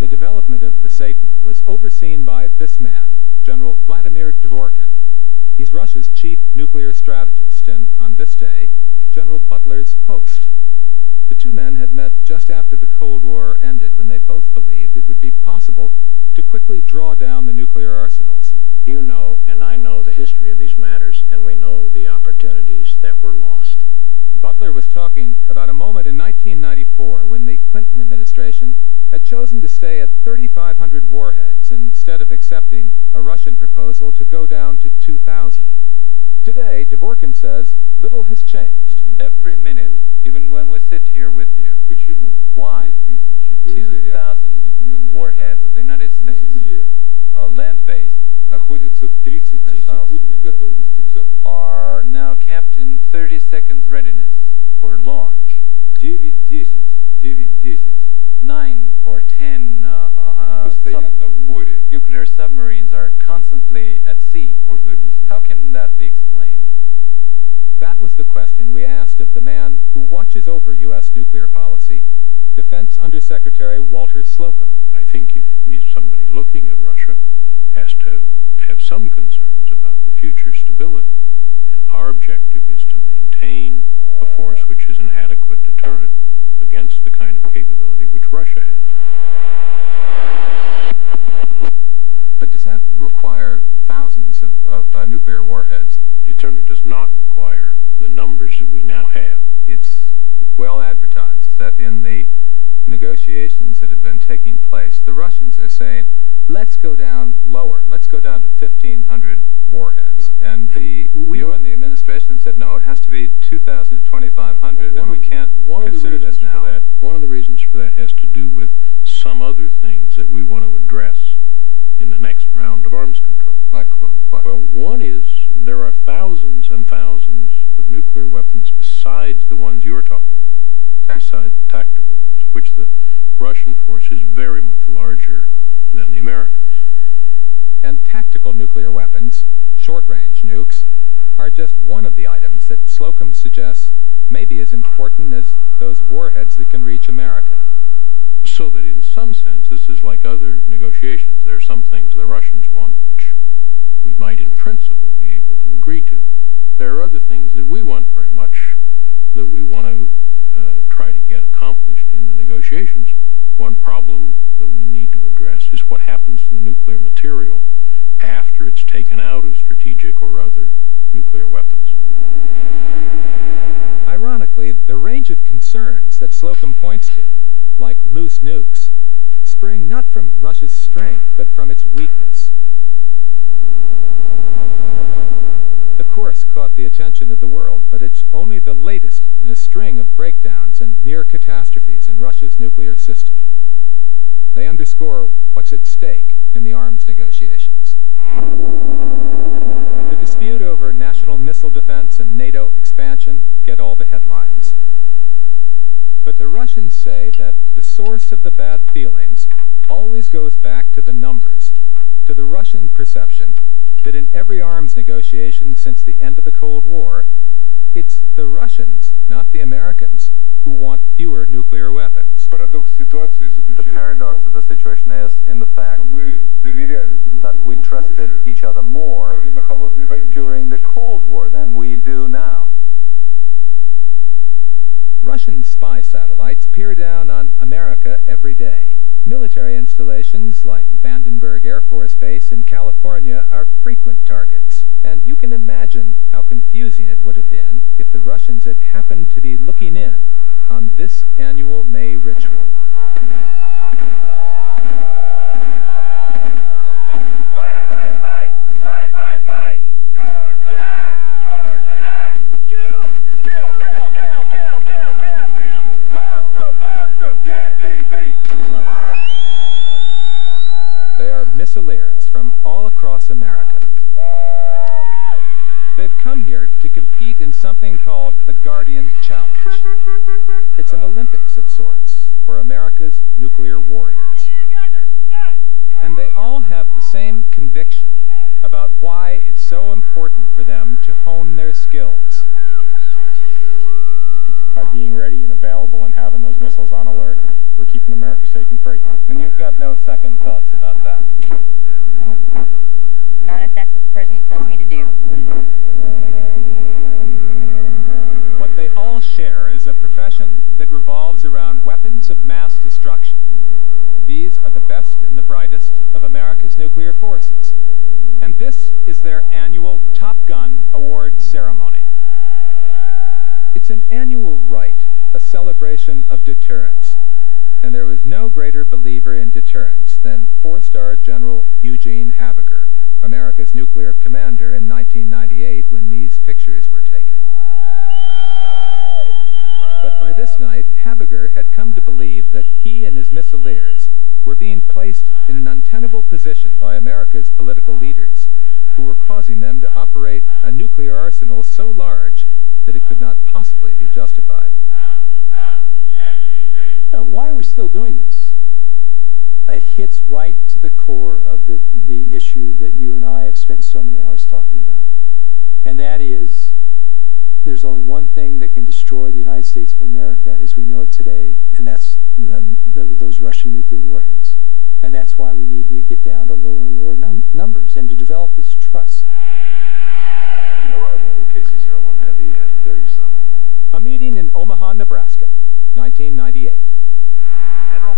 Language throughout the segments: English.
The development of the Satan was overseen by this man, General Vladimir Dvorkin. He's Russia's chief nuclear strategist, and on this day, General Butler's host. The two men had met just after the Cold War ended, when they both believed it would be possible to quickly draw down the nuclear arsenals. You know, and I know the history of these matters, and we know the opportunities that were lost. Butler was talking about a moment in 1994 when the Clinton administration had chosen to stay at 3,500 warheads instead of accepting a Russian proposal to go down to 2,000. Today, Dvorkin says little has changed. Every minute, even when we sit here with you. Why? 2,000 warheads of the United States, land-based missiles, are now kept in 30 seconds readiness for launch. 9 or 10 nuclear submarines are constantly at sea. How can that be explained? That was the question we asked of the man who watches over U.S. nuclear policy, Defense Undersecretary Walter Slocum. I think if somebody looking at Russia has to have some concerns about the future stability. And our objective is to maintain a force which is an adequate deterrent against the kind of capability which Russia has. But does that require thousands of nuclear warheads? It certainly does not require the numbers that we now have. It's well advertised that in the negotiations that have been taking place, the Russians are saying, let's go down lower. Let's go down to 1,500 warheads. And you and the administration said, no, it has to be 2,000 to 2,500, and we can't consider this now. One of the reasons for that has to do with some other things that we want to address in the next round of arms control. Like what? Well, one is there are thousands and thousands of nuclear weapons besides the ones you're talking about, besides tactical ones, which the Russian force is very much larger than the Americans. And tactical nuclear weapons, short-range nukes, are just one of the items that Slocum suggests may be as important as those warheads that can reach America. So that in some sense, this is like other negotiations. There are some things the Russians want, which we might in principle be able to agree to. There are other things that we want very much that we want to try to get accomplished in the negotiations. One problem that we need to address is what happens to the nuclear material after it's taken out of strategic or other nuclear weapons. Ironically, the range of concerns that Slocum points to, like loose nukes, spring not from Russia's strength, but from its weakness. The course caught the attention of the world, but it's only the latest in a string of breakdowns and near catastrophes in Russia's nuclear system. They underscore what's at stake in the arms negotiations. The dispute over national missile defense and NATO expansion get all the headlines. But the Russians say that the source of the bad feelings always goes back to the numbers, to the Russian perception that in every arms negotiation since the end of the Cold War, it's the Russians, not the Americans, who want fewer nuclear weapons. The paradox of the situation is in the fact that we trusted each other more during the Cold War than we do now. Russian spy satellites peer down on America every day. Military installations like Vandenberg Air Force Base in California are frequent targets. And you can imagine how confusing it would have been if the Russians had happened to be looking in on this annual May ritual. They are missileers from all across America. They've come here to compete in something called the Guardian Challenge. It's an Olympics of sorts for America's nuclear warriors. And they all have the same conviction about why it's so important for them to hone their skills. By being ready and available and having those missiles on alert, we're keeping America safe and free. And you've got no second thoughts about that? Nope. Not if that's what the president tells me to do. What they all share is a profession that revolves around weapons of mass destruction. These are the best and the brightest of America's nuclear forces. And this is their annual Top Gun Award ceremony. It's an annual rite, a celebration of deterrence. And there was no greater believer in deterrence than four-star General Eugene Habiger, America's nuclear commander in 1998 when these pictures were taken. But by this night, Habiger had come to believe that he and his missileers were being placed in an untenable position by America's political leaders, who were causing them to operate a nuclear arsenal so large that it could not possibly be justified. Why are we still doing this? It hits right to the core of the issue that you and I have spent so many hours talking about. And that is, there's only one thing that can destroy the United States of America as we know it today, and that's those Russian nuclear warheads. And that's why we need to get down to lower and lower numbers and to develop this trust. Arrival of KC-01 Heavy at 30-something. A meeting in Omaha, Nebraska, 1998. General,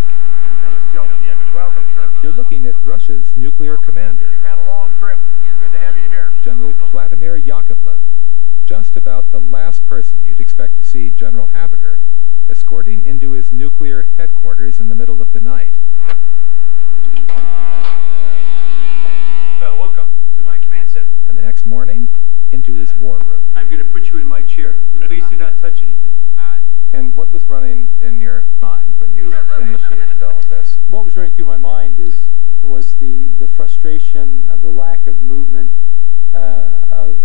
Dennis Jones. Welcome, sir. You're looking at Russia's nuclear commander, You've had a long trip. It's good to have you here. General Vladimir Yakovlev, just about the last person you'd expect to see General Habiger escorting into his nuclear headquarters in the middle of the night. Well, welcome to my command center. And the next morning, into his war room. I'm going to put you in my chair. Please do not touch anything. And what was running in your mind when you initiated all of this? What was running through my mind was the frustration of the lack of movement, of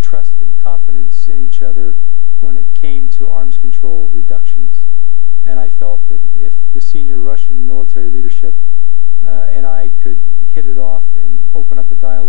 trust and confidence in each other when it came to arms control reductions. And I felt that if the senior Russian military leadership and I could hit it off and open up a dialogue